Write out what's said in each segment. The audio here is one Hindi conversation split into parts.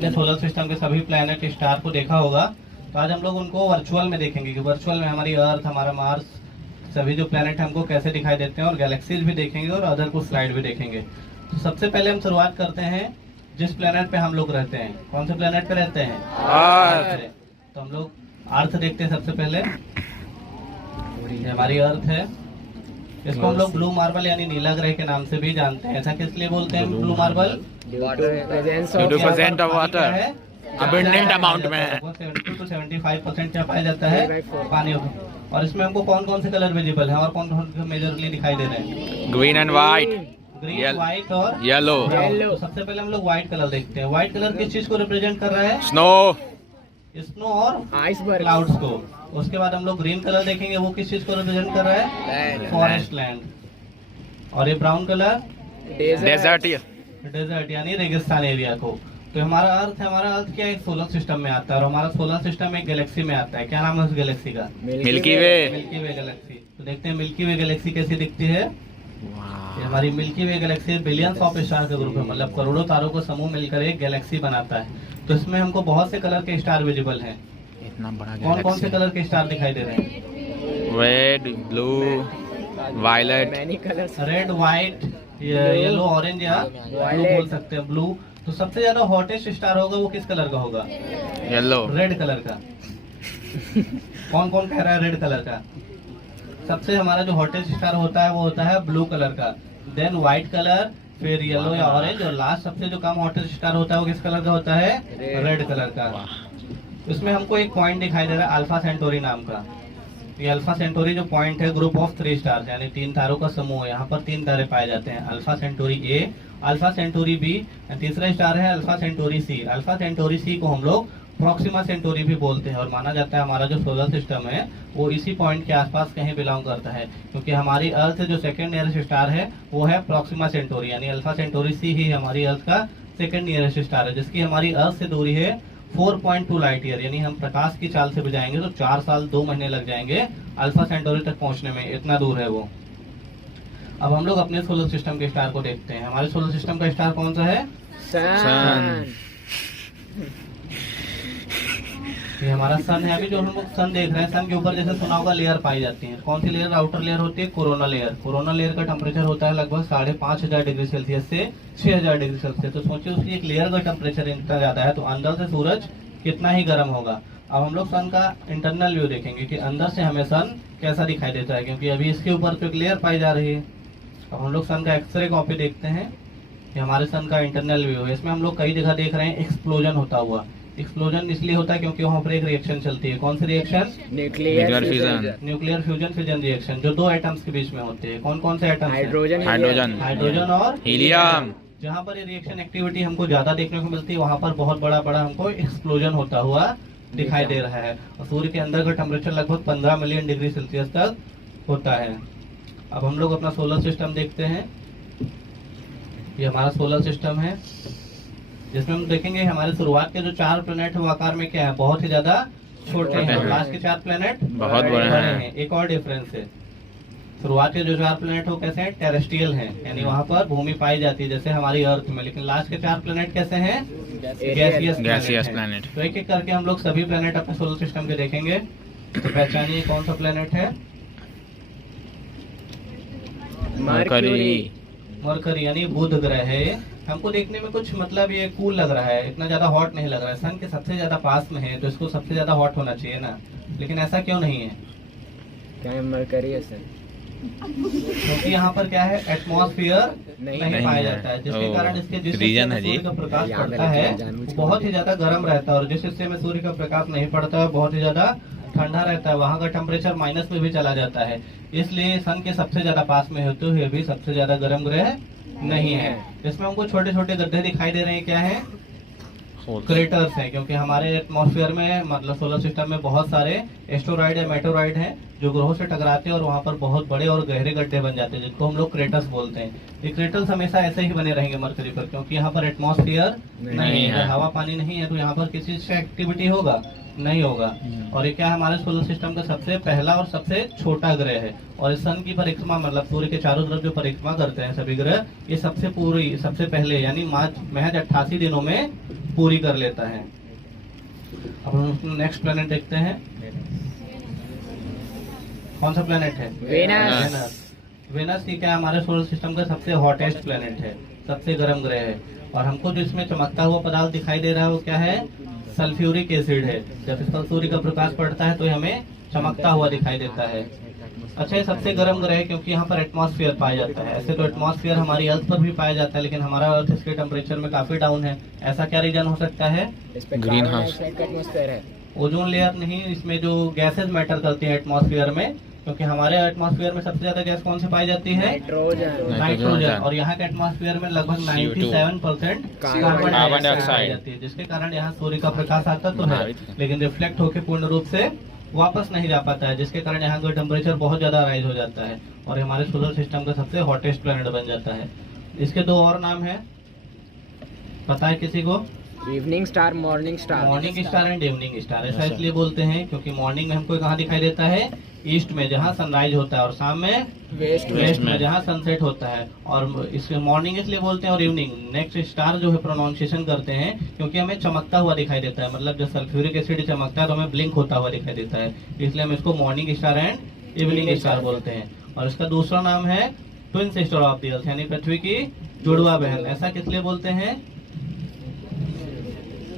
आपने सोलर सिस्टम के सभी प्लैनेट स्टार को देखा होगा, तो आज हम लोग उनको वर्चुअल में देखेंगे कि वर्चुअल में हमारी अर्थ, हमारा मार्स, सभी जो प्लैनेट हमको कैसे दिखाई देते हैं, और गैलेक्सीज भी देखेंगे और अदर कुछ स्लाइड भी देखेंगे। तो सबसे पहले हम शुरुआत करते हैं जिस प्लैनेट पे हम लोग रहते हैं। कौन से प्लैनेट पे रहते हैं? अर्थ। तो हम लोग अर्थ देखते हैं सबसे पहले। ये हमारी अर्थ है। इसको हम लोग ब्लू मार्बल यानी नीला ग्रह के नाम से भी जानते हैं। ऐसा किस लिए बोलते हैं blue marble? Presence of water है अबंडेंट अमाउंट में 70 to 75% क्या पाया जाता है? पानी। और इसमें हमको कौन कौन से कलर विजिबल है और कौन कौन से मेजरली दिखाई दे रहे हैं? Green and white, green, white और येलो। तो सबसे पहले हम लोग व्हाइट कलर देखते हैं। व्हाइट कलर किस चीज को रिप्रेजेंट कर रहा है? स्नो, स्नो और क्लाउड्स को। उसके बाद हम लोग ग्रीन कलर देखेंगे, वो किस चीज को रिप्रेजेंट कर रहा है? Forest land. और ये ब्राउन कलर डेजर्ट डेजर्ट यानी रेगिस्तान एरिया को। तो हमारा अर्थ है, हमारा अर्थ क्या एक सोलर सिस्टम में आता है, और हमारा सोलर सिस्टम एक गैलेक्सी में आता है। क्या नाम है उस गैलेक्सी का? मिल्की वे। मिल्की वे गैलेक्सी। तो देखते हैं मिल्की वे गैलेक्सी कैसी दिखती है। ये हमारी milky way Galaxy billions of star का ग्रुप है, मतलब करोड़ों तारों को समूह मिलकर एक गैलेक्सी बनाता है। तो इसमें हमको बहुत से कलर के स्टार विजिबल हैं। इतना बड़ा कौन कौन से कलर के स्टार दिखाई दे रहे हैं? Red, blue, violet, red, white, yellow, orange या ब्लू बोल सकते हैं, ब्लू। तो सबसे ज्यादा हॉटेस्ट स्टार होगा वो किस कलर का होगा? येलो, रेड कलर का। कौन कौन कह रहा है रेड कलर का? सबसे हमारा जो हॉटेस्ट स्टार होता है वो होता है ब्लू कलर का, देन व्हाइट कलर, फिर येलो या ऑरेंज, और लास्ट सबसे जो कम हॉटेस्ट स्टार होता है वो किस कलर का होता है? रेड कलर का। इसमें हमको एक पॉइंट दिखाई दे रहा है अल्फा सेंटोरी नाम का। ये अल्फा सेंटोरी जो पॉइंट है, ग्रुप ऑफ 3 स्टार्स यानी 3 तारों का समूह है। यहाँ पर 3 तारे पाए जाते हैं, Alpha Centauri A, Alpha Centauri B, तीसरा स्टार है Alpha Centauri C. Alpha Centauri C को हम लोग प्रॉक्सिमा सेंटोरी भी बोलते हैं, और माना जाता है हमारा जो सोलर सिस्टम है वो इसी पॉइंट के आसपास कहीं बिलोंग करता है, क्योंकि हमारी अर्थ जो सेकंड नियरेस्ट स्टार है वो है प्रॉक्सिमा सेंटोरी, यानी अल्फा सेंटोरी सी ही हमारी अर्थ का सेकंड नियरेस्ट स्टार है, जिसकी हमारी अर्थ से दूरी है 4.2 लाइट ईयर, यानी हम प्रकाश की चाल से भी जाएंगे तो 4 साल 2 महीने लग जाएंगे अल्फा सेंटोरी तक पहुंचने में, इतना दूर है वो। अब हम लोग अपने सोलर सिस्टम के स्टार को देखते हैं। हमारे सोलर सिस्टम का स्टार कौन सा है? सन। ये हमारा सन है। अभी जो हम लोग सन देख रहे हैं, सन के ऊपर जैसे सुना होगा लेयर पाई जाती है। कौन सी लेयर? आउटर लेयर होती है कोरोना लेयर। कोरोना लेयर का टेम्परेचर होता है लगभग 5,500 डिग्री सेल्सियस से 6,000 डिग्री सेल्सियस। तो सोचिए उसकी एक लेयर का टेम्परेचर इतना ज्यादा है तो अंदर से सूरज कितना ही गर्म होगा। अब हम लोग सन का इंटरनल व्यू देखेंगे कि अंदर से हमें सन कैसा दिखाई देता है, क्योंकि अभी इसके ऊपर तो एक लेयर पाई जा रही है। अब हम लोग सन का एक्सरे कॉपी देखते हैं। ये हमारे सन का इंटरनल व्यू है। इसमें हम लोग कई जगह देख रहे हैं एक्सप्लोजन होता हुआ। एक्सप्लोजन इसलिए होता है क्योंकि वहाँ पर एक रिएक्शन चलती है। कौन सी reaction? Nuclear fusion. Nuclear fusion fission reaction, जो 2 एटम्स के बीच में होते हैं। कौन कौन से एटम्स? हाइड्रोजन और हीलियम। जहाँ पर ये रिएक्शन एक्टिविटी हमको ज्यादा देखने को मिलती है वहाँ पर बहुत बड़ा बड़ा हमको एक्सप्लोजन होता हुआ दिखाई दे रहा है। और सूर्य के अंदर का टेम्परेचर लगभग 15 मिलियन डिग्री सेल्सियस तक होता है। अब हम लोग अपना सोलर सिस्टम देखते हैं। ये हमारा सोलर सिस्टम है, जिसमें हम देखेंगे हमारे शुरुआत के जो 4 प्लैनेट है वो आकार में क्या है? बहुत ही ज्यादा छोटे हैं, और लास्ट के 4 प्लैनेट बहुत बड़े हैं। एक और डिफरेंस है, शुरुआत के जो 4 प्लैनेट हो कैसे हैं? टेरेस्ट्रियल हैं, यानी वहाँ पर भूमि पाई जाती है जैसे हमारी अर्थ में। लेकिन लास्ट के 4 प्लैनेट कैसे हैं? Gaseous planet. तो एक एक करके हम लोग सभी प्लैनेट अपने सोलर सिस्टम के देखेंगे। तो पहचानिए कौन सा प्लैनेट है? मरकरी यानी बुध ग्रह है। हमको देखने में कुछ मतलब ये कूल लग रहा है, इतना ज्यादा हॉट नहीं लग रहा है। सन के सबसे ज्यादा पास में है तो इसको सबसे ज्यादा हॉट होना चाहिए ना, लेकिन ऐसा क्यों नहीं है? क्या मरकरी है सर? क्योंकि यहाँ पर क्या है? एटमॉस्फेयर नहीं पाया जाता है, जिसके कारण इसके जिस हिस्से में सूर्य का प्रकाश पड़ता है वो बहुत ही ज्यादा गर्म रहता है, और जिस हिस्से में सूर्य का प्रकाश नहीं पड़ता है बहुत ही ज्यादा ठंडा रहता है। वहाँ का टेम्परेचर माइनस में भी चला जाता है। इसलिए सन के सबसे ज्यादा पास में होते हुए भी सबसे ज्यादा गर्म ग्रह नहीं है। इसमें हमको छोटे छोटे गड्ढे दिखाई दे रहे हैं, क्या है? क्रेटर्स हैं, क्योंकि हमारे एटमॉस्फेयर में मतलब सोलर सिस्टम में बहुत सारे एस्टेरॉइड या मेटेरॉइड हैं जो ग्रहों से टकराते हैं और वहाँ पर बहुत बड़े और गहरे गड्ढे बन जाते हैं, जिनको हम लोग क्रेटर्स बोलते हैं। ये क्रेटर्स हमेशा ऐसे ही बने रहेंगे मरकरी पर, क्योंकि यहाँ पर एटमॉस्फेयर नहीं है, हवा पानी नहीं है, तो यहाँ पर किसी से एक्टिविटी होगा नहीं होगा। और ये क्या हमारे सोलर सिस्टम का सबसे पहला और सबसे छोटा ग्रह है। और इस सन की परिक्रमा मतलब सूर्य के चारों तरफ जो परिक्रमा करते हैं सभी ग्रह, ये सबसे पहले यानी महज 88 दिनों में पूरी कर लेता है। अब हम नेक्स्ट प्लेनेट देखते हैं। कौन सा प्लेनेट है? वेनस। वेनस की क्या हमारे सोलर सिस्टम का सबसे हॉटेस्ट प्लेनेट है, सबसे गर्म ग्रह है। और हमको जो इसमें चमकता हुआ पदार्थ दिखाई दे रहा है वो क्या है? सल्फ्यूरिक एसिड है। जब इस पर सूर्य का प्रकाश पड़ता है तो ये हमें चमकता हुआ दिखाई देता है। अच्छा, ये सबसे गर्म ग्रह है क्योंकि यहाँ पर एटमॉस्फेयर पाया जाता है। ऐसे तो एटमॉस्फेयर हमारी अर्थ पर भी पाया जाता है, लेकिन हमारा अर्थ इसके टेम्परेचर में काफी डाउन है। ऐसा क्या रीजन हो सकता है? इस पे Green कार्बन house। डाइऑक्साइड का एटमॉस्फेयर है। ओजोन लेयर नहीं, इसमें जो गैसेज मैटर करती हैं एटमॉस्फेयर में, क्योंकि हमारे एटमॉस्फेयर में सबसे ज्यादा गैस कौन सी पाई जाती है? नाइट्रोजन। नाइट्रोजन। और यहाँ के एटमॉस्फेयर में लगभग CO2 97% कार्बन डाइऑक्साइड डाइऑक्साइड पाई जाती है, जिसके कारण यहाँ सूर्य का प्रकाश आता तो है, लेकिन रिफ्लेक्ट होकर पूर्ण रूप से वापस नहीं जा पाता है, जिसके कारण यहाँ का टेम्परेचर बहुत ज्यादा राइज हो जाता है और हमारे सोलर सिस्टम का सबसे हॉटेस्ट प्लेनेट बन जाता है। इसके दो और नाम है, पता है किसी को? Evening star, morning star. Morning star and evening star. ऐसा अच्छा। इसलिए बोलते हैं क्योंकि मॉर्निंग में हमको कहाँ दिखाई देता है? ईस्ट में, जहाँ सनराइज होता है, और शाम में वेस्ट वेस्ट में, में। जहाँ सनसेट होता है। और इसमें मॉर्निंग इसलिए बोलते हैं और इवनिंग। नेक्स्ट स्टार जो है प्रोनाउंसिएशन करते हैं क्योंकि हमें चमकता हुआ दिखाई देता है, मतलब जब सल्फ्यूरिक एसिड चमकता है तो हमें ब्लिंक होता हुआ दिखाई देता है, इसलिए हम इसको morning star and evening star बोलते हैं। और इसका दूसरा नाम है twin sister of the earth, यानी पृथ्वी की जुड़वा बहन। ऐसा किस लिए बोलते हैं?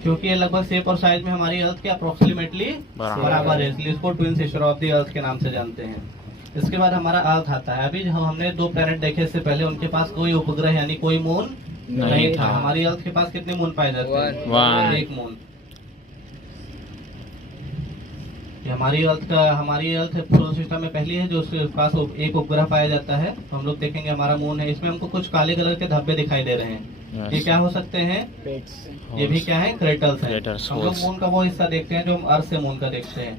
क्योंकि ये लगभग शेप और साइज में हमारी अर्थ के अप्रोक्सीमेटली बराबर है, इसलिए इसको twin sister of the earth के नाम से जानते हैं। इसके बाद हमारा अर्थ आता है। अभी हमने दो प्लैनेट देखे इससे पहले, उनके पास कोई उपग्रह यानी कोई मून नहीं था। हमारी अर्थ के पास कितने मून पाए जाते हैं? One। एक मून। ये हमारी अर्थ सोलर सिस्टम में पहली है जो उसके पास एक उपग्रह पाया जाता है। तो हम लोग देखेंगे हमारा मून है, इसमें हमको कुछ काले कलर के धब्बे दिखाई दे रहे हैं। ये क्या हो सकते हैं? पेट्स। ये भी क्या है? क्रेटल्स हैं। Craters, हम लोग holes। मून का वो हिस्सा देखते हैं जो हम अर्थ से मून का देखते हैं।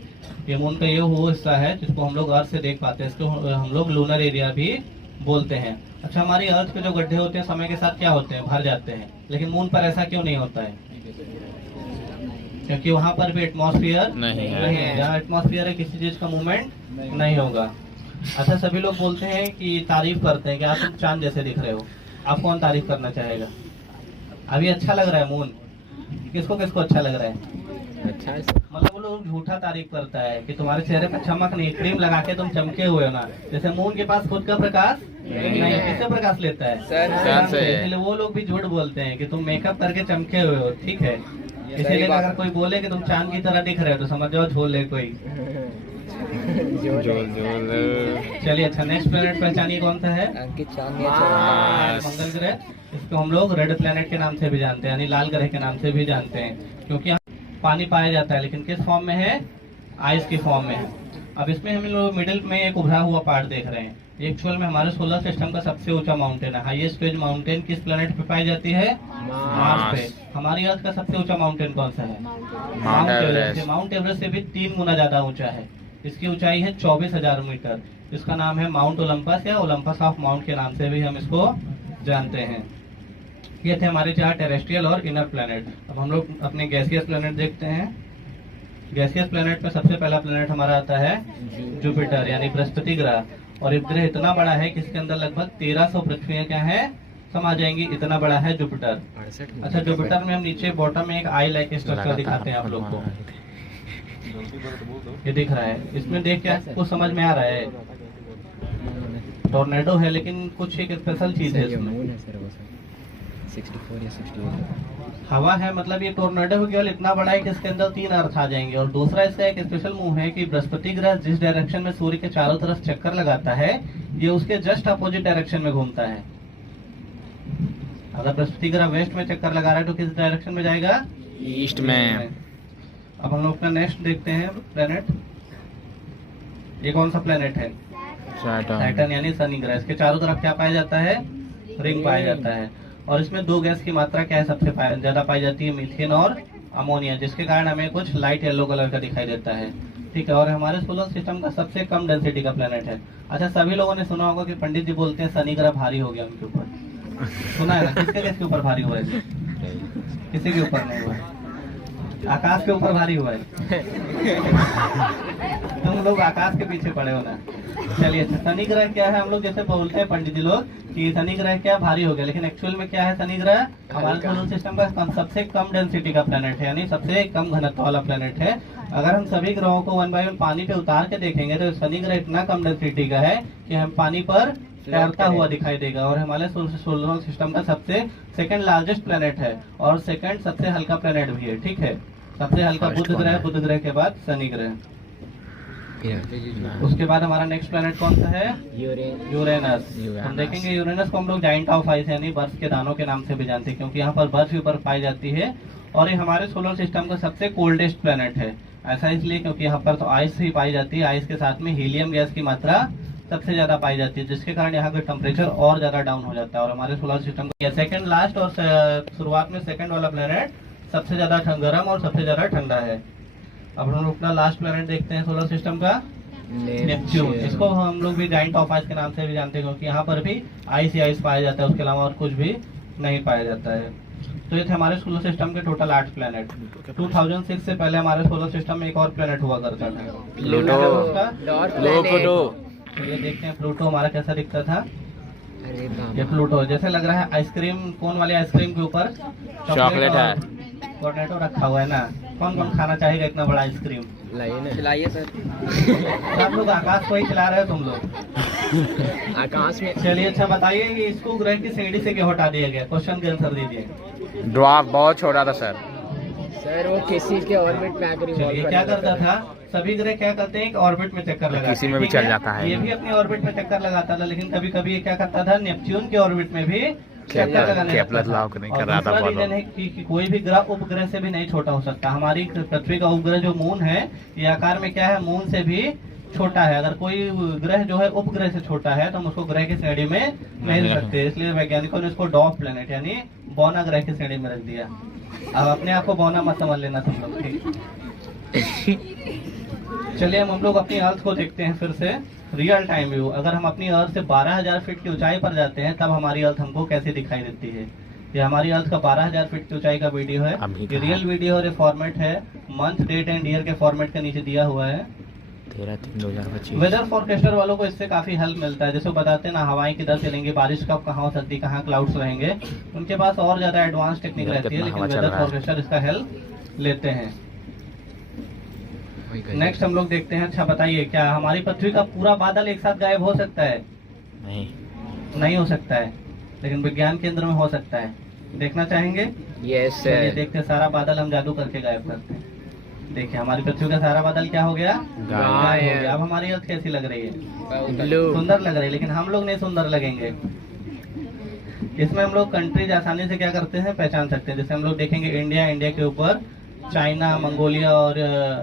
ये मून का ये वो हिस्सा है जिसको हम लोग अर्थ से देख पाते हैं, इसको हम लोग लूनर एरिया भी बोलते हैं। अच्छा, हमारी अर्थ पे जो गड्ढे होते हैं समय के साथ क्या होते हैं? भर जाते हैं, लेकिन मून पर ऐसा क्यों नहीं होता है? क्योंकि वहाँ पर भी एटमॉस्फेयर नहीं है। जहाँ एटमॉस्फेयर है किसी चीज का मूवमेंट नहीं होगा। अच्छा, सभी लोग बोलते हैं कि तारीफ करते हैं कि आप तुम चांद जैसे दिख रहे हो। आप कौन तारीफ करना चाहेगा? अभी अच्छा लग रहा है मून? किसको किसको अच्छा लग रहा है? अच्छा है। मतलब वो लोग झूठा तारीफ करता है कि तुम्हारे चेहरे पर चमक नहीं, क्रीम लगा के तुम चमके हुए हो ना। जैसे मून के पास खुद का प्रकाश नहीं, किससे प्रकाश लेता है? सन से। इसलिए वो लोग भी झूठ बोलते हैं कि तुम मेकअप करके चमके हुए हो, ठीक है। इसीलिए अगर कोई बोले कि तुम चांद की तरह दिख रहे हो तो समझ जाओ झोल है कोई। चलिए, अच्छा, नेक्स्ट प्लेनेट पहचानिए कौन सा है? अंकित मार्स। मंगल ग्रह। इसको हम लोग रेड प्लेनेट के नाम से भी जानते हैं, यानी लाल ग्रह के नाम से भी जानते हैं, क्योंकि यहाँ पानी पाया जाता है, लेकिन किस फॉर्म में है? आइस की फॉर्म में है। अब इसमें हम लोग मिडिल में एक उभरा हुआ पार्ट देख रहे हैं। एक्चुअल में हमारे सोलर सिस्टम का सबसे ऊंचा माउंटेन है। हाईएस्ट रेंज माउंटेन किस प्लेनेट पे पाई जाती है? मार्स पे। हमारी अर्थ का सबसे ऊंचा माउंटेन कौन सा है? Mount Everest. माउंट एवरेस्ट से भी 3 गुना ज्यादा ऊंचा है। इसकी ऊंचाई है 24,000 मीटर। इसका नाम है माउंट ओलंपस या ओलंपस ऑफ माउंट के नाम से भी हम इसको जानते हैं। ये थे हमारे 4 टेरेस्ट्रियल और इनर प्लेनेट। अब हम लोग अपने गैसियस प्लेनेट देखते हैं। गैसियस प्लेनेट में सबसे पहला प्लेनेट हमारा आता है जुपिटर, यानी बृहस्पति ग्रह। और ये ग्रह इतना बड़ा है कि इसके अंदर लगभग 1300 पृथ्वी क्या है समा जाएंगी, इतना बड़ा है जुपिटर। अच्छा, जुपिटर में हम नीचे बॉटम में एक आई लाइक स्ट्रक्चर दिखाते हैं आप लोग को। ये दिख रहा है, इसमें देख के आपको समझ में आ रहा है टोर्नेडो है, लेकिन कुछ एक स्पेशल चीज है इसमें। 64 या 68। हवा है, मतलब ये टोर्नेडो हो केवल इतना बड़ा है कि इसके अंदर 3 अर्थ आ जाएंगे। और दूसरा इसका एक स्पेशल मूव है कि बृहस्पति ग्रह जिस डायरेक्शन में सूर्य के चारों तरफ चक्कर लगाता है, ये उसके जस्ट अपोजिट डायरेक्शन में घूमता है। अगर बृहस्पति ग्रह वेस्ट में चक्कर लगा रहा है तो किस डायरेक्शन में जाएगा? ईस्ट में। अब हम लोग अपना नेक्स्ट देखते हैं प्लेनेट। ये कौन सा प्लेनेट है? सैटर्न, यानी शनि ग्रह। इसके चारों तरफ क्या पाया जाता है? रिंग पाया जाता है। और इसमें 2 गैस की मात्रा क्या है सबसे ज्यादा पाई जाती है? मीथेन और अमोनिया, जिसके कारण हमें कुछ लाइट येलो कलर का दिखाई देता है, ठीक है। और हमारे सोलर सिस्टम का सबसे कम डेंसिटी का प्लेनेट है। अच्छा, सभी लोगों ने सुना होगा कि पंडित जी बोलते हैं शनि ग्रह भारी हो गया उनके ऊपर। सुना है ना? किसके ऊपर भारी हुआ है? किसी के ऊपर नहीं हुआ। आकाश के ऊपर भारी हुआ है। तुम लोग आकाश के पीछे पड़े हो ना। चलिए, शनि ग्रह क्या है, हम लोग जैसे बोलते हैं पंडित जी लोग कि शनि ग्रह क्या भारी हो गया, लेकिन एक्चुअल में क्या है, शनि ग्रह हमारे सोलर सिस्टम का सबसे कम डेंसिटी का प्लेनेट है, यानी सबसे कम घनत्व वाला प्लेनेट है। अगर हम सभी ग्रहों को 1 बाय 1 पानी पे उतार के देखेंगे तो शनि ग्रह इतना कम डेंसिटी का है कि हम पानी पर तैरता हुआ दिखाई देगा, और हमारे सोलर सिस्टम का सबसे सेकंड लार्जेस्ट प्लेनेट है और सेकंड सबसे हल्का प्लेनेट भी है। ठीक है, सबसे हल्का बुध ग्रह के बाद शनि ग्रह। उसके बाद हमारा नेक्स्ट प्लेनेट कौन सा है, यूरेनस। हम देखेंगे यूरेनस को हम लोग जाइंट ऑफ आइस यानी बर्फ के दानों के नाम से भी जानते हैं, क्योंकि यहाँ पर बर्फ ही बर्फ पाई जाती है, और ये हमारे सोलर सिस्टम का सबसे कोल्डेस्ट प्लेनेट है। ऐसा इसलिए क्योंकि यहाँ पर तो आइस ही पाई जाती है, आइस के साथ में हीलियम गैस की मात्रा सबसे ज्यादा पाई जाती है, जिसके कारण यहाँ का टेम्परेचर और ज्यादा डाउन हो जाता है। और हमारे सोलर सिस्टम का सेकंड लास्ट और शुरुआत में सेकंड वाला प्लेनेट सबसे ज्यादा गर्म और सबसे ज्यादा ठंडा है। अब हम लोग अपना लास्ट प्लेनेट देखते हैं सोलर सिस्टम का, नेपच्यून। इसको हम लोग भी जाइंट ऑफ आइस के नाम से भी जानते हैं, क्योंकि यहाँ पर भी आइस ही आइस पाया जाता है, उसके अलावा और कुछ भी नहीं पाया जाता है। तो ये थे हमारे सोलर सिस्टम के टोटल 8 प्लेनेट। 2006 से पहले हमारे सोलर सिस्टम में एक और प्लेनेट हुआ करता था, प्लूटो। तो ये देखते हैं प्लूटो हमारा कैसा दिखता था। अरे ये प्लूटो जैसे लग रहा है आइसक्रीम कोन वाली आइसक्रीम के ऊपर चॉकलेट है, कोर्नेटो रखा हुआ है ना। कौन कौन खाना चाहेगा इतना बड़ा आइसक्रीम? खिलाइए सर। आप लोग आकाश को ही खिला रहे हो तुम लोग। आकाश में। चलिए, अच्छा बताइए कि इसको ग्रह की श्रेणी से क्यों हटा दिया गया? क्वेश्चन के आंसर दीजिए। ड्वार्फ बहुत छोटा था सर। सर वो किसी के ऑर्बिट में आकर चलिए, क्या करता था, सभी ग्रह क्या करते हैं, ऑर्बिट में चक्कर लगाते हैं, किसी में भी ठीक है? चल जाता है। ये भी अपने ऑर्बिट में चक्कर लगाता था, लेकिन कभी कभी ये क्या करता था, नेपच्यून के ऑर्बिट में भी चक्कर लगाने लगता था। और दूसरा रीजन है कि कोई भी ग्रह उपग्रह से भी नहीं छोटा हो सकता। हमारी पृथ्वी का उपग्रह जो मून है, ये आकार में क्या है, मून से भी छोटा है। अगर कोई ग्रह जो है उपग्रह से छोटा है तो हम उसको ग्रह की श्रेणी में नहीं रख सकते, इसलिए वैज्ञानिकों ने इसको डॉफ प्लेनेट यानी बौना ग्रह की श्रेणी में रख दिया। अब अपने आप को बौना मत समझ लेना तुम लोग, ठीक। चलिए, हम लोग अपनी अर्थ को देखते हैं फिर से रियल टाइम व्यू। अगर हम अपनी अर्थ से 12,000 फीट की ऊंचाई पर जाते हैं तब हमारी अर्थ हमको कैसे दिखाई देती है। ये हमारी अर्थ का 12,000 फीट की ऊंचाई का वीडियो है। ये रियल वीडियो और ये फॉर्मेट है, मंथ, डेट एंड ईयर के फॉर्मेट के नीचे दिया हुआ है। 13/3/2025। वेदर फोरकास्टर वालों को इससे काफी हेल्प मिलता है, जैसे बताते हैं ना हवाएं किधर चलेंगी, बारिश कब कहाँ हो सकती है, कहाँ क्लाउड्स रहेंगे। उनके पास और ज्यादा एडवांस टेक्निक रहती है, लेकिन वेदर फोरकास्टर इसका हेल्प लेते हैं। नेक्स्ट हम लोग देखते हैं, अच्छा बताइए, क्या हमारी पृथ्वी का पूरा बादल एक साथ गायब हो सकता है? नहीं हो सकता है, लेकिन विज्ञान केंद्र में हो सकता है। देखना चाहेंगे? यस चलिए सर। देखते हैं, सारा बादल हम जादू करके गायब करते हैं। देखिए, हमारी पृथ्वी का सारा बादल क्या हो गया, गायब हो गया। अब हमारी अर्थ कैसी लग रही है? ब्लू। सुंदर लग रही है, लेकिन हम लोग नहीं सुंदर लगेंगे। इसमें हम लोग कंट्रीज आसानी से क्या करते हैं, पहचान सकते हैं। जैसे हम लोग देखेंगे इंडिया, इंडिया के ऊपर चाइना, मंगोलिया और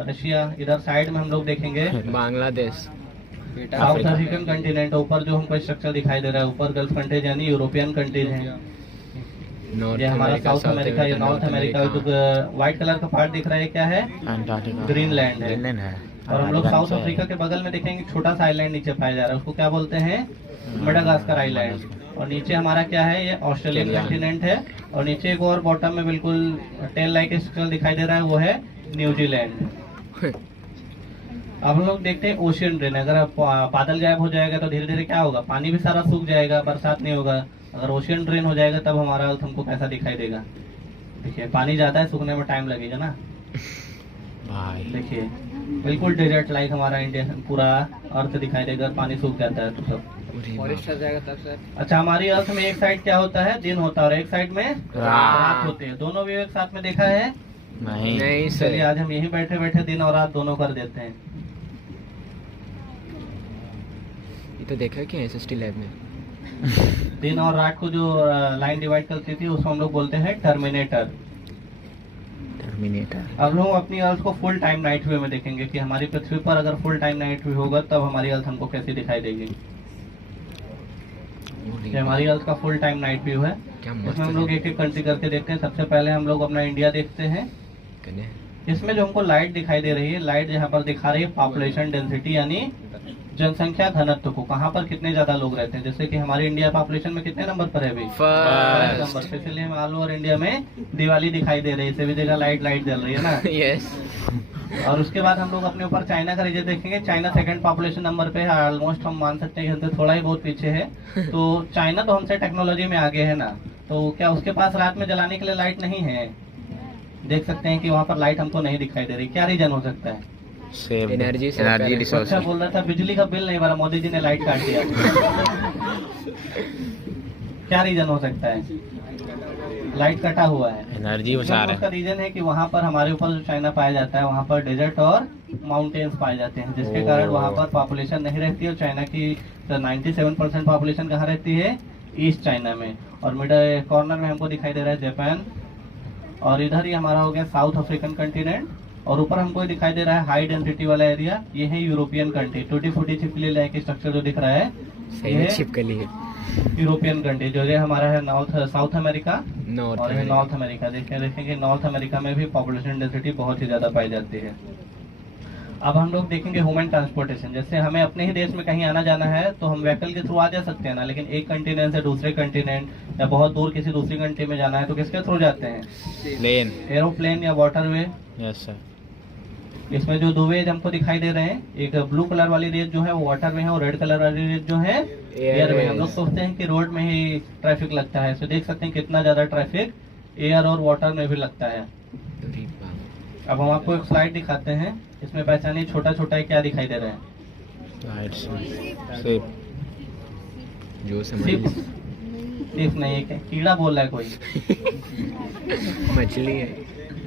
रशिया, इधर साइड में हम लोग देखेंगे बांग्लादेश। साउथ अफ्रीकन कंटिनेंट, ऊपर जो हमको स्ट्रक्चर दिखाई दे रहा है, ऊपर गल्फ कंट्रीज यानी यूरोपियन कंट्रीज हैं। ये हमारा साउथ अमेरिका, ये नॉर्थ अमेरिका। जो व्हाइट कलर का पार्ट दिख रहा है क्या है, ग्रीनलैंड है। और हम लोग साउथ अफ्रीका के बगल में देखेंगे छोटा सा आइलैंड नीचे पाया जा रहा है, उसको क्या बोलते हैं, मेडागास्कर आइलैंड। और नीचे हमारा क्या है, ये ऑस्ट्रेलियन कंटिनेंट है। और नीचे एक और बॉटम में बिल्कुल टेल लाइक स्ट्रक्चर दिखाई दे रहा है, वो है न्यूजीलैंड। अब हम लोग देखते हैं ओशियन ड्रेन। अगर बादल गायब हो जाएगा तो धीरे धीरे क्या होगा, पानी भी सारा सूख जाएगा, बरसात नहीं होगा। अगर ओशियन ड्रेन हो जाएगा तब हमारा अर्थ हमको कैसा दिखाई देगा। देखिए, पानी ज्यादा है, सूखने में टाइम लगेगा ना। देखिए, बिल्कुल डेजर्ट लाइक हमारा इंडिया पूरा अर्थ दिखाई देगा, पानी सूख जाता है तो सब फॉरेस्ट आ जाएगा तब सर। अच्छा, हमारी अर्थ में एक साइड क्या होता है, दिन होता है, और एक साइड में रात होते हैं। दोनों भी एक साथ में देखा है? नहीं सर। चलिए, आज हम यहीं बैठे बैठे दिन और रात दोनों कर देते हैं। ये तो देखा क्या SST लैब में? दिन और रात को जो लाइन डिवाइड करती थी उसको हम लोग बोलते हैं टर्मिनेटर। अब हम अपनी अर्थ को फुल टाइम नाइट व्यू में देखेंगे कि हमारी पृथ्वी पर अगर फुल टाइम नाइट व्यू होगा तब हमारी अर्थ हमको कैसी दिखाई देगी। ये हमारी अर्थ का फुल टाइम नाइट व्यू है। इसमें हम लोग एक एक कंट्री करके देखते हैं। सबसे पहले हम लोग अपना इंडिया देखते हैं। इसमें जो हमको लाइट दिखाई दे रही है, लाइट यहाँ पर दिखा रही है पॉपुलेशन डेंसिटी यानी जनसंख्या घनत्व को, कहाँ पर कितने ज्यादा लोग रहते हैं। जैसे कि हमारी इंडिया पॉपुलेशन में कितने नंबर पर है अभी? फर्स्ट नंबर पे। इसलिए हमें ऑल ओवर इंडिया में दिवाली दिखाई दे रही है, सभी जगह लाइट जल रही है ना। यस। और उसके बाद हम लोग अपने ऊपर चाइना का रीजन देखेंगे। चाइना सेकंड पॉपुलेशन नंबर पे है, ऑलमोस्ट हम मान सकते हैं कि हमसे थोड़ा ही बहुत पीछे है। तो चाइना तो हमसे टेक्नोलॉजी में आगे है ना, तो क्या उसके पास रात में जलाने के लिए लाइट नहीं है? देख सकते हैं कि वहाँ पर लाइट हमको नहीं दिखाई दे रही। क्या रीजन हो सकता है? Energy resource. अच्छा बोल रहा था बिजली का बिल नहीं भरा, मोदी जी ने लाइट काट दिया। क्या रीजन हो सकता है? लाइट कटा हुआ है, एनर्जी बचा रहे उसका रीजन है कि वहाँ पर हमारे ऊपर जो चाइना पाया जाता है, वहाँ पर डेजर्ट और माउंटेन्स पाए जाते हैं, जिसके कारण वहाँ पर पॉपुलेशन नहीं रहती है। और चाइना की 97% पॉपुलेशन कहाँ रहती है? ईस्ट चाइना में। और मिडल कॉर्नर में हमको दिखाई दे रहा है जापान, और इधर ही हमारा हो गया साउथ अफ्रीकन कंटिनेंट, और ऊपर हमको दिखाई दे रहा है हाई डेंसिटी वाला एरिया, ये है यूरोपियन कंट्री। टूटी फूटी छिपकली लाइक स्ट्रक्चर जो दिख रहा है, ये छिपकली है यूरोपियन कंट्री। जो है हमारा है साउथ अमेरिका और नॉर्थ नॉर्थ अमेरिका। देखेंगे नॉर्थ अमेरिका में भी पॉपुलेशन डेंसिटी बहुत ही ज्यादा पाई जाती है। अब हम लोग देखेंगे ह्यूमन ट्रांसपोर्टेशन। जैसे हमें अपने ही देश में कहीं आना जाना है तो हम व्हीकल के थ्रू आ जा सकते हैं ना, लेकिन एक कंटिनेंट से दूसरे कंटिनेंट या बहुत दूर किसी दूसरी कंट्री में जाना है तो किसके थ्रू जाते हैं? प्लेन, एरोप्लेन या वाटरवे। Yes sir. इसमें जो दो वेज हमको दिखाई दे रहे हैं, एक ब्लू कलर वाली रेज जो है वो वाटर में है, और रेड कलर वाली रेज जो है एयर में। हम लोग सोचते हैं कि रोड में ही ट्रैफिक लगता है, तो देख सकते हैं कितना ज्यादा ट्रैफिक एयर और वाटर में भी लगता है। अब हम आपको एक स्लाइड दिखाते हैं, इसमें पहचानिए छोटा छोटा क्या दिखाई दे रहा है? जो सिर्फ नहीं है, कीड़ा बोल रहा है कोई। मछली है,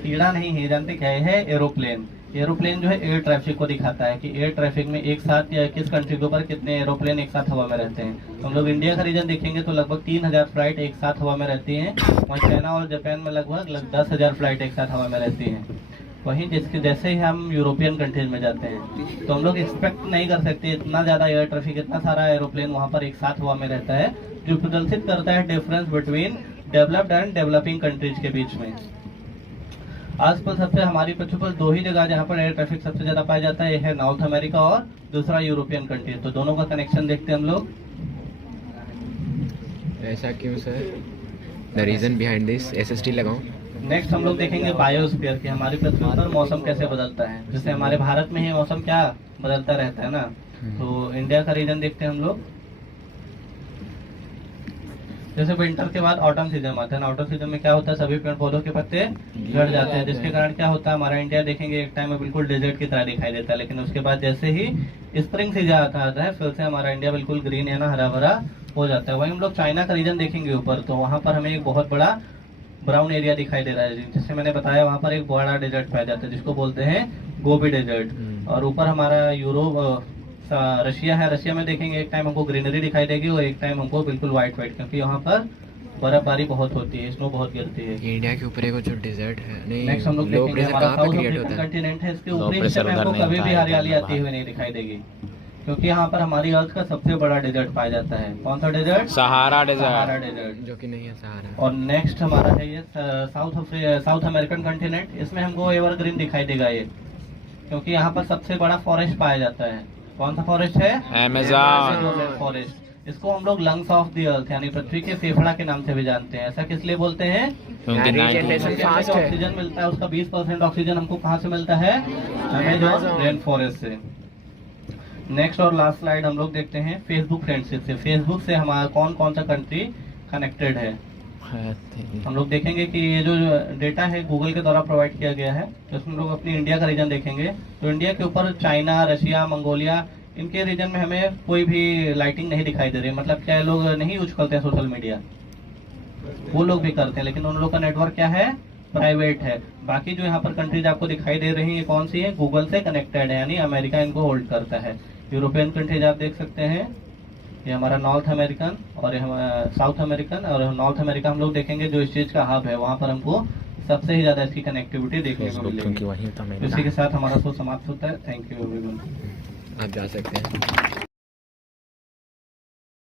कीड़ा नहीं है, जानते क्या है? एरोप्लेन। एरोप्लेन जो है एयर ट्रैफिक को दिखाता है कि एयर ट्रैफिक में एक साथ या किस कंट्री के ऊपर कितने एरोप्लेन एक साथ हवा में रहते हैं। तो हम लोग इंडिया का रीजन देखेंगे तो लगभग 3000 फ्लाइट एक साथ हवा में रहती हैं। वहीं चाइना और जापान में लगभग 10,000 फ्लाइट एक साथ हवा में रहती हैं। वहीं जिसके जैसे ही हम यूरोपियन कंट्रीज में जाते हैं तो हम लोग एक्सपेक्ट नहीं कर सकते इतना ज्यादा एयर ट्रैफिक, इतना सारा एरोप्लेन वहाँ पर एक साथ हवा में रहता है, जो प्रदर्शित करता है difference between developed and developing countries के बीच में। आजकल सबसे हमारी पृथ्वी पर दो ही जगह जहाँ पर एयर ट्रैफिक सबसे ज्यादा पाया जाता है, एक है नॉर्थ अमेरिका और दूसरा यूरोपियन कंट्री। तो दोनों का कनेक्शन देखते हैं हम लोग। ऐसा क्यों sir? The reason behind this SST लगाऊं। नेक्स्ट हम लोग देखेंगे बायोस्फीयर की, हमारी पृथ्वी पर मौसम कैसे बदलता है। जैसे हमारे भारत में ही मौसम क्या बदलता रहता है ना, तो इंडिया का रीजन देखते हैं हम लोग। जैसे विंटर के बाद ऑटम सीजन आता है ना, ऑटम सीजन में क्या होता है? सभी पेड़ पौधों के पत्ते झड़ जाते हैं, जिसके कारण क्या होता है? हमारा इंडिया देखेंगे एक टाइम में बिल्कुल डेजर्ट की तरह दिखाई देता है, लेकिन उसके बाद जैसे ही स्प्रिंग सीजन आता है फिर से हमारा इंडिया बिल्कुल ग्रीन है ना, हरा भरा हो जाता है। वहीं हम लोग चाइना का रीजन देखेंगे ऊपर, तो वहाँ पर हमें एक बहुत बड़ा ब्राउन एरिया दिखाई दे रहा है, जिससे मैंने बताया वहाँ पर एक बड़ा डेजर्ट पाया जाता है जिसको बोलते हैं गोबी डेजर्ट। और ऊपर हमारा यूरोप रशिया है, रशिया में देखेंगे एक टाइम हमको ग्रीनरी दिखाई देगी और एक टाइम हमको बिल्कुल व्हाइट क्योंकि यहाँ पर बर्फबारी बहुत होती है, स्नो बहुत गिरती है। इंडिया के ऊपर एक जो डेजर्ट है, नहीं नेक्स्ट हम लोग देखेंगे हमारा साउथ अफ्रीकन कंटिनेंट है, इसके ऊपरी हिस्से में हमको कभी भी हरियाली आती हुई नहीं दिखाई देगी, क्योंकि यहाँ पर हमारी अर्थ का सबसे बड़ा डेजर्ट पाया जाता है। कौन सा डेजर्ट? सहारा सहारा डेजर्ट, डेजर्ट, जो कि नहीं है सहारा। और नेक्स्ट हमारा है ये साउथ अमेरिकन कंटिनेंट। इसमें हमको एवरग्रीन दिखाई देगा ये, क्योंकि यहाँ पर सबसे बड़ा फॉरेस्ट पाया जाता है। कौन सा फॉरेस्ट है? Amazon forest. इसको हम लोग लंग्स ऑफ द अर्थ यानी पृथ्वी के फेफड़ा के नाम से भी जानते हैं। ऐसा किस लिए बोलते हैं? ऑक्सीजन मिलता है, उसका 20% ऑक्सीजन हमको कहाँ से मिलता है? अमेज़न रेन फॉरेस्ट से। नेक्स्ट और लास्ट स्लाइड हम लोग देखते हैं फेसबुक फ्रेंडशिप से। फेसबुक से हमारा कौन कौन सा कंट्री कनेक्टेड है। हम लोग देखेंगे कि ये जो डेटा है गूगल के द्वारा प्रोवाइड किया गया है, तो इसमें लोग अपनी इंडिया का रीजन देखेंगे। तो इंडिया के ऊपर चाइना, रशिया, मंगोलिया, इनके रीजन में हमें कोई भी लाइटिंग नहीं दिखाई दे रही। मतलब क्या लोग नहीं यूज करते हैं सोशल मीडिया, वो लोग भी करते हैं, लेकिन उन लोग का नेटवर्क क्या है? प्राइवेट है। बाकी जो यहाँ पर कंट्रीज आपको दिखाई दे रही है कौन सी है? गूगल से कनेक्टेड है, यानी अमेरिका इनको होल्ड करता है। यूरोपियन कंट्रीज आप देख सकते हैं, ये हमारा नॉर्थ अमेरिकन और साउथ अमेरिकन, और नॉर्थ अमेरिका हम लोग देखेंगे जो इस चीज का हब है, वहाँ पर हमको सबसे ही ज्यादा इसकी कनेक्टिविटी देखने को मिलेगी। इसी के साथ हमारा शो समाप्त होता है। Thank you everyone. आप जा सकते हैं।